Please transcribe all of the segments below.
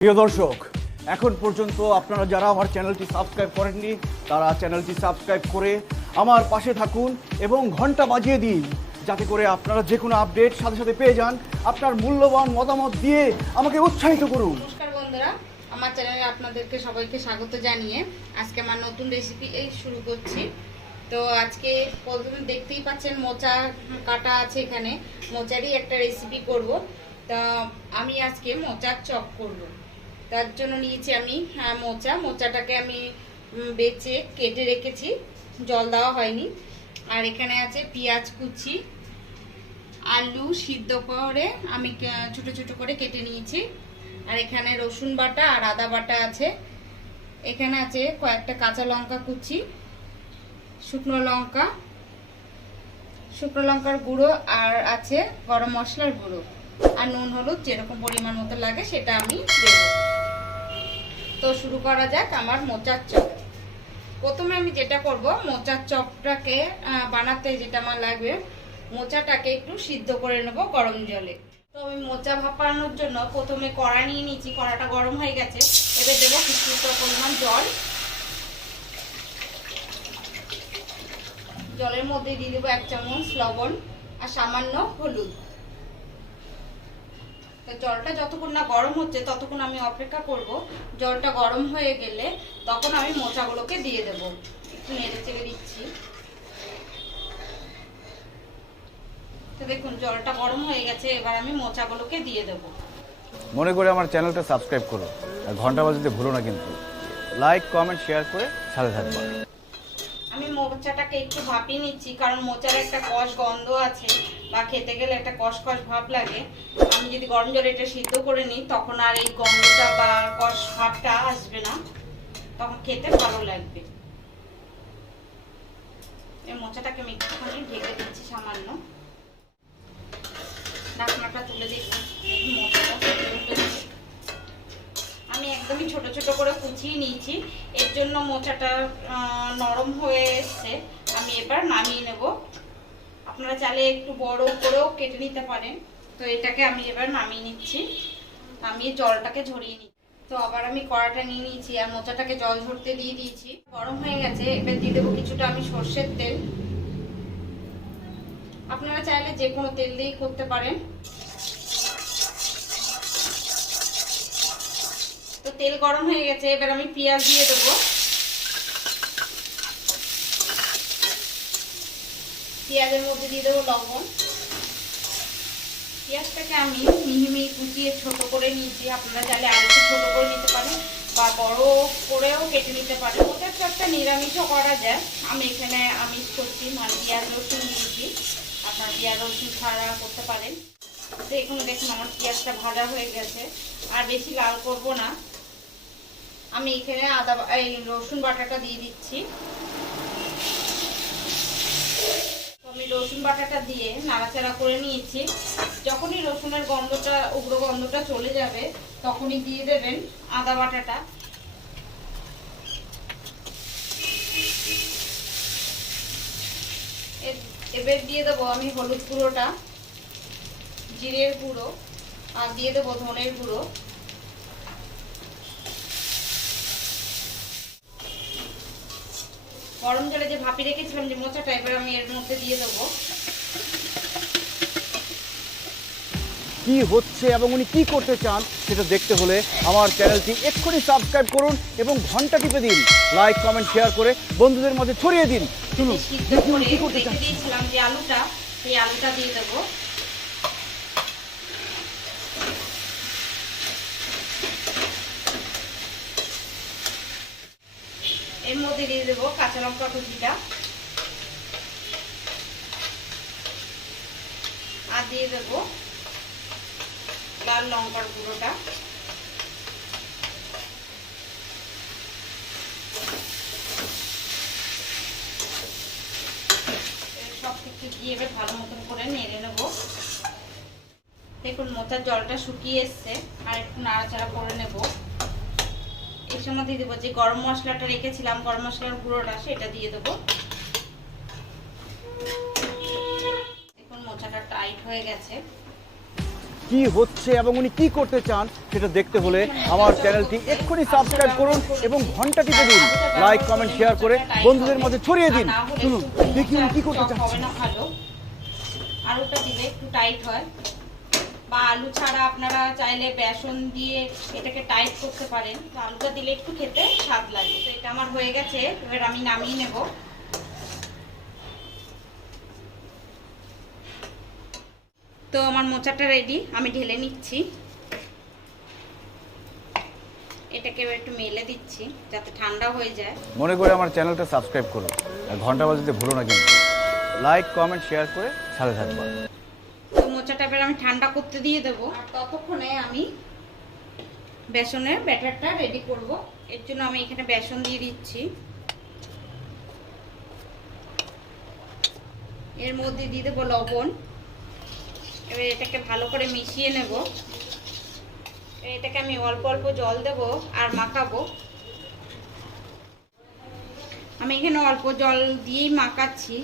প্রিয় দর্শক, এখন পর্যন্ত আপনারা যারা আমার চ্যানেলটি সাবস্ক্রাইব করেননি তারা চ্যানেলটি সাবস্ক্রাইব করে আমার পাশে থাকুন এবং ঘন্টা বাজিয়ে দিন, যাতে করে আপনারা যে কোনো আপডেট সাথে সাথে পেয়ে যান। আপনার মূল্যবান মতামত দিয়ে আমাকে উৎসাহিত করুন। নমস্কার বন্ধুরা, আমার চ্যানেলে আপনাদেরকে সবাইকে স্বাগত জানিয়ে আজকে আমার নতুন রেসিপি শুরু করছি। তো আজকে প্রথমে দেখতেই পাচ্ছেন মোচা কাটা আছে, এখানে মোচারই একটা রেসিপি করব। তা আমি আজকে মোচার চপ করব। তার জন্য নিয়েছি আমি মোচাটাকে আমি বেছে কেটে রেখেছি, জল দেওয়া হয়নি। আর এখানে আছে পেঁয়াজ কুচি, আলু সিদ্ধ করে আমি ছোট ছোট করে কেটে নিয়েছি। আর এখানে রসুন বাটা আর আদা বাটা আছে। এখানে আছে কয়েকটা কাঁচা লঙ্কা কুচি, শুকনো লঙ্কার গুঁড়ো, আর আছে গরম মশলার গুঁড়ো, আর নুন হলুদ যেরকম পরিমাণ মতো লাগে সেটা আমি দেব। তো শুরু করা যাক আমার মোচার চপ। প্রথমে আমি যেটা করব, মোচার চপটাকে বানাতে যেটা আমার লাগবে, মোচাটাকে একটু সিদ্ধ করে নেব গরম জলে। তো আমি মোচা ভাপানোর জন্য প্রথমে কড়া নিয়ে নিয়েছি, কড়াটা গরম হয়ে গেছে। এবার দেবো কিছুটা পরিমাণ জল। জলের মধ্যে দিয়ে দেবো 1 চামচ লবণ আর সামান্য হলুদ। তো জলটা যতক্ষণ না গরম হচ্ছে ততক্ষণ আমি অপেক্ষা করব। জলটা গরম হয়ে গেলে তখন আমি মোচাগুলোকে দিয়ে দেব। একটু নেড়ে চেড়ে দিচ্ছি। তো দেখুন জলটা গরম হয়ে গেছে, এবার আমি মোচাগুলোকে দিয়ে দেব। মনে করে আমার চ্যানেলটা সাবস্ক্রাইব করো আর ঘন্টা বাজাতে ভুলো না, কিন্তু লাইক কমেন্ট শেয়ার করে সাথে থাকবে। আমি মোচাটাকে একটু ভাপিয়ে নিচ্ছি, কারণ মোচার একটা কষ গন্ধ আছে বা খেতে গেলে একটা কষ ভাব লাগে। আমি যদি গরম জলে এটা সিদ্ধ করে নিই তখন আর এই গন্ধটা বা কষ ভাবটা আসবে না, তখন খেতে ভালো লাগবে। এই মোচাটাকে আমি একটুখানি ঢেকে দিচ্ছি সামান্য। ঢাকনাটা তুলে দেখুন আমি একদমই ছোট ছোট করে কুচিয়ে নিয়েছি। এর জন্য মোচাটা নরম হয়ে এসছে। আমি এবার নামিয়ে নেব। আপনারা চাইলে একটু বড় করেও কেটে নিতে পারেন। তো এটাকে আমি এবার নামিয়ে নিচ্ছি, নামিয়ে জলটাকে ঝরিয়ে নিচ্ছি। তো আবার আমি কড়াটা নিয়ে নিয়েছি আর মোচাটাকে জল ঝরতে দিয়ে দিয়েছি। গরম হয়ে গেছে, এবার দিয়ে দেবো কিছুটা আমি সর্ষের তেল। আপনারা চাইলে যে কোনো তেল দিয়েই করতে পারেন। তো তেল গরম হয়ে গেছে, এবার আমি পেঁয়াজ দিয়ে দেবো। পেঁয়াজের মধ্যে দিয়ে দেবো লবণ। পেঁয়াজটাকে আমি মিহি মিহি কুচিয়ে ছোট করে নিয়েছি। আপনারা চাইলে আরেকটু ছোট করে নিতে পারেন বা বড় করেও কেটে নিতে পারেন। ওটা তো একটা নিরামিষও করা যায়। আমি এখানে আমিষ করছি, মানে পেঁয়াজ রসুন দিয়েছি। আপনারা পেঁয়াজ রসুন ছাড়া করতে পারেন। তো এখানে দেখুন আমার পেঁয়াজটা ভাজা হয়ে গেছে, আর বেশি লাল করব না। আমি এখানে রসুন বাটাটা দিয়ে দিচ্ছি। আমি রসুন বাটাটা দিয়ে নাড়াচাড়া করে নিয়েছি। যখনই রসুনের গন্ধটা, উগ্র গন্ধটা চলে যাবে তখনই দিয়ে দেবেন আদা বাটাটা। এবার দিয়ে দেবো আমি হলুদ গুঁড়োটা, জিরের গুঁড়ো, আর দিয়ে দেবো ধনের গুঁড়ো। গরম জলে যে ভাপি রেখেছিলাম যে মোচাটা, এবার আমি এর মধ্যে দিয়ে দেবো। কি হচ্ছে এবং উনি কি করতে চান সেটা দেখতে হলে আমার চ্যানেলটি এক্ষুনি সাবস্ক্রাইব করুন এবং ঘন্টা টিপে দিন, লাইক কমেন্ট শেয়ার করে বন্ধুদের মধ্যে ছড়িয়ে দিন। শুনুন কি করতে চান। দিয়েছিলাম যে আলুটা, সেই আলুটা দিয়ে দেবো। এর মধ্যে দিয়ে দেবো কাঁচা লঙ্কা কুচিটা, আর দিয়ে দেবো লাল লঙ্কার গুঁড়োটা। সব কিছু দিয়ে এবার ভালো মতন করে নেড়ে নেবো। দেখুন মোচার জলটা শুকিয়ে এসছে, আর একটু নাড়াচাড়া করে নেব। এর সময় দিয়ে দেবো যে গরম মশলাটা রেখেছিলাম, গরম মশলার গুঁড়োটা, সেটা দিয়ে দেবো। দেখুন মোচাটা টাইট হয়ে গেছে। কি হচ্ছে এবং উনি কি করতে চান সেটা দেখতে হলে আমার চ্যানেলটি এক্ষুনি সাবস্ক্রাইব করুন এবং ঘন্টা টিপে দিন, লাইক কমেন্ট শেয়ার করে বন্ধুদের মাঝে ছড়িয়ে দিন। চলুন দেখি উনি কি করতে চাচ্ছেন। আলুটা দিলে একটু টাইট হয়, বা আলু ছাড়া আপনারা চাইলে বেসন দিয়ে এটাকে টাইট করতে পারেন। তো আলুটা দিলে একটু খেতে স্বাদ লাগে। তো এটা আমার হয়ে গেছে, এবার আমি নামিয়ে নেব। তো আমার মোচাটা রেডি, আমি ঢেলে নিচ্ছি। এটাকে একটু মেলে দিচ্ছি যাতে ঠান্ডা হয়ে যায়। মনে করে আমার চ্যানেলটা সাবস্ক্রাইব করুন, ঘন্টা বাজাতে ভুলো না কিন্তু, লাইক কমেন্ট শেয়ার করে সাথে থাকবেন। তো মোচাটা এবার আমি ঠান্ডা করতে দিয়ে দেবো, আর ততক্ষণে আমি বেসনের ব্যাটারটা রেডি করব। এর জন্য আমি এখানে বেসন দিয়ে দিচ্ছি, এর মধ্যে দিয়ে দেবো লবণ। এবার এটাকে ভালো করে মিশিয়ে নেব। এটাকে আমি অল্প অল্প জল দেব আর মাখাবো। আমি এখানে অল্প জল দিয়েই মাখাচ্ছি,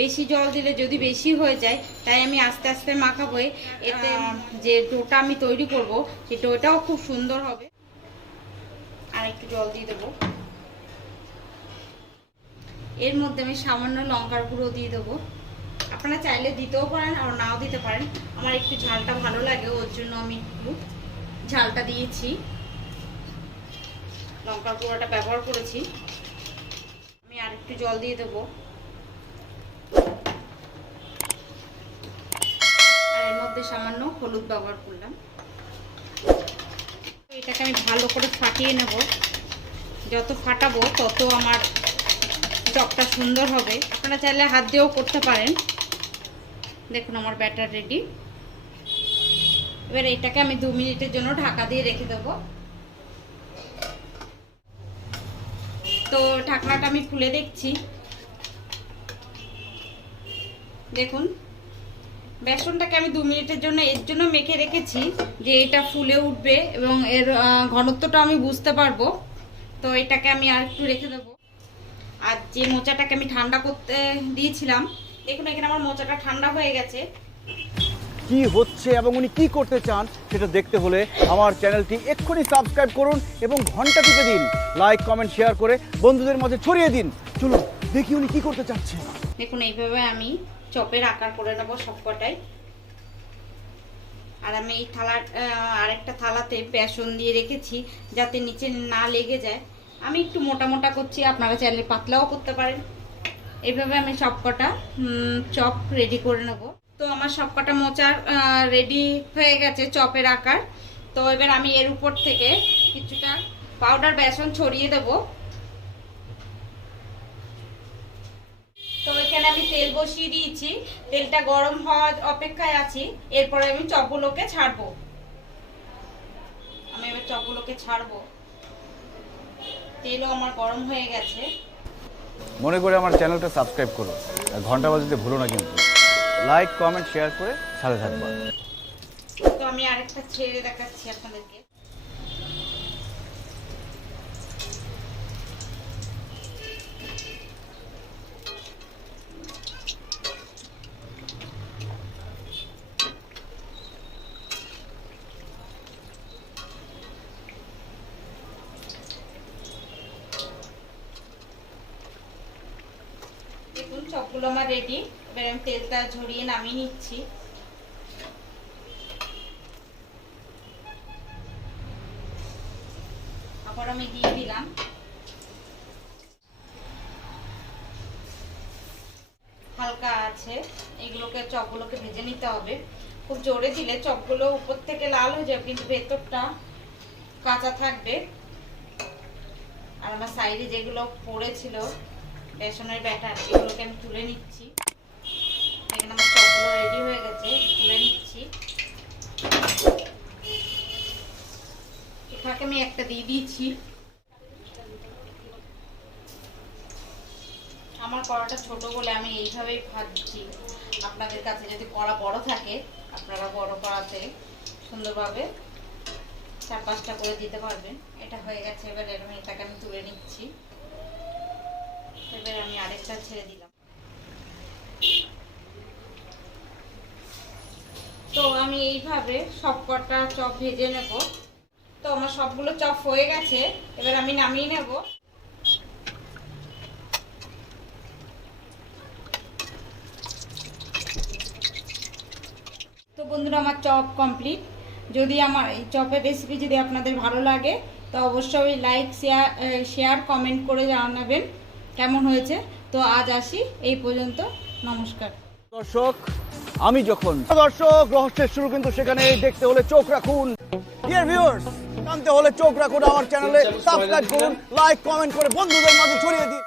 বেশি জল দিলে যদি বেশি হয়ে যায়, তাই আমি আস্তে আস্তে মাখাবো। এতে যে ডোটা আমি তৈরি করব সেই ডোটাও খুব সুন্দর হবে। আর একটু জল দিয়ে দেবো। এর মধ্যে আমি সামান্য লঙ্কার গুঁড়ো দিয়ে দেবো। আপনারা চাইলে দিতেও পারেন আর নাও দিতে পারেন। আমার একটু ঝালটা ভালো লাগে, ওর জন্য আমি একটু ঝালটা দিয়েছি, লঙ্কার গুঁড়োটা ব্যবহার করেছি। আমি আর একটু জল দিয়ে দেবো, আর এর মধ্যে সামান্য হলুদ ব্যবহার করলাম। এটাকে আমি ভালো করে ফাটিয়ে নেব। যত ফাটাবো তত আমার চপটা সুন্দর হবে। আপনারা চাইলে হাত দিয়েও করতে পারেন। দেখুন আমার ব্যাটার রেডি। এবার এটাকে আমি 2 মিনিটের জন্য ঢাকা দিয়ে রেখে দেবো। তো ঢাকনাটা আমি খুলে দেখছি। দেখুন বেসনটাকে আমি 2 মিনিটের জন্য এর জন্য মেখে রেখেছি যে এটা ফুলে উঠবে এবং এর ঘনত্বটা আমি বুঝতে পারবো। তো এটাকে আমি আর একটু রেখে দেবো। আর যে মোচাটাকে আমি ঠান্ডা করতে দিয়েছিলাম, দেখুন এখানে আমার মোচাটা ঠান্ডা হয়ে গেছে। কি হচ্ছে এবং উনি কি করতে চান সেটা দেখতে হলে আমার চ্যানেলটি এক্ষুনি সাবস্ক্রাইব করুন এবং ঘন্টা টিপে দিন, লাইক কমেন্ট শেয়ার করে বন্ধুদের মাঝে ছড়িয়ে দিন। চলুন দেখি উনি কি করতে চাচ্ছেন। দেখুন এইভাবে আমি চপের আকার করে নেব সবকটাই। আর আমি এই থালা আরেকটা থালাতে বেসন দিয়ে রেখেছি যাতে নিচে না লেগে যায়। আমি একটু মোটা মোটা করছি, আপনারা চাইলে পাতলাও করতে পারেন। এইভাবে আমি সবকটা চপ রেডি করে নেব। তো আমার সবকটা মোচা রেডি হয়ে গেছে চপের আকার। তো এবার আমি এর উপর থেকে কিছুটা পাউডার বেসন ছড়িয়ে দেব। তো এখানে আমি তেল বসিয়ে দিয়েছি, তেলটা গরম হওয়ার অপেক্ষায় আছি। এরপরে আমি চপগুলোকে ছাড়বো। আমি এবার চপগুলোকে ছাড়বো। তেলও আমার গরম হয়ে গেছে। মনে করে আমার চ্যানেলটা সাবস্ক্রাইব করুন, ঘন্টা বাজাতে ভুলো না কিন্তু, লাইক কমেন্ট শেয়ার করে সাথে থাকবেন। তো আমি আরেকটা ছেড়ে দেখাচ্ছি আপনাদেরকে। দেখুন সবগুলো আমার রেডি। এবার আমি তেলটা ঝরিয়ে নামিয়ে নিচ্ছি। আবার আমি দিয়ে দিলাম। হালকা আছে, এগুলোকে চপগুলোকে ভেজে নিতে হবে। খুব জোরে দিলে চপগুলো উপর থেকে লাল হয়ে যাবে কিন্তু ভেতরটা কাঁচা থাকবে। আর আমার সাইডে যেগুলো পড়েছিল বেসনের ব্যাটার, এগুলোকে আমি তুলে নিচ্ছি। এখানে আমার চপগুলো রেডি হয়ে গেছে, তুলে নিচ্ছি। এখানে আমি একটা দিয়ে দিয়েছি। আমার কড়াটা ছোট বলে আমি এইভাবেই ভাজছি। আপনাদের কাছে যদি কড়া বড় থাকে, আপনারা বড় কড়াতে সুন্দরভাবে 4-5টা করে দিতে পারবেন। এটা হয়ে গেছে। এবার এটাকে আমি তুলে নিচ্ছি। এবার আমি আরেকটা ছেড়ে দিলাম। তো আমি এইভাবে সবকটা চপ ভেজে নেব। তো আমার সবগুলো চপ হয়ে গেছে, এবার আমি নামিয়ে নেব। তো বন্ধুরা, আমার চপ কমপ্লিট। যদি আমার এই চপের রেসিপি যদি আপনাদের ভালো লাগে তো অবশ্যই লাইক শেয়ার কমেন্ট করে জানাবেন কেমন হয়েছে। তো আজ আসি এই পর্যন্ত, নমস্কার। দর্শক, আমি যখন রহস্যের শুরু কিন্তু সেখানে দেখতে হলে চোখ রাখুন। ডিয়ার ভিউয়ার্স, জানতে হলে চোখ রাখুন আমার চ্যানেলে, সাবস্ক্রাইব করুন, লাইক কমেন্ট করে বন্ধুদের মাঝে ছড়িয়ে দিন।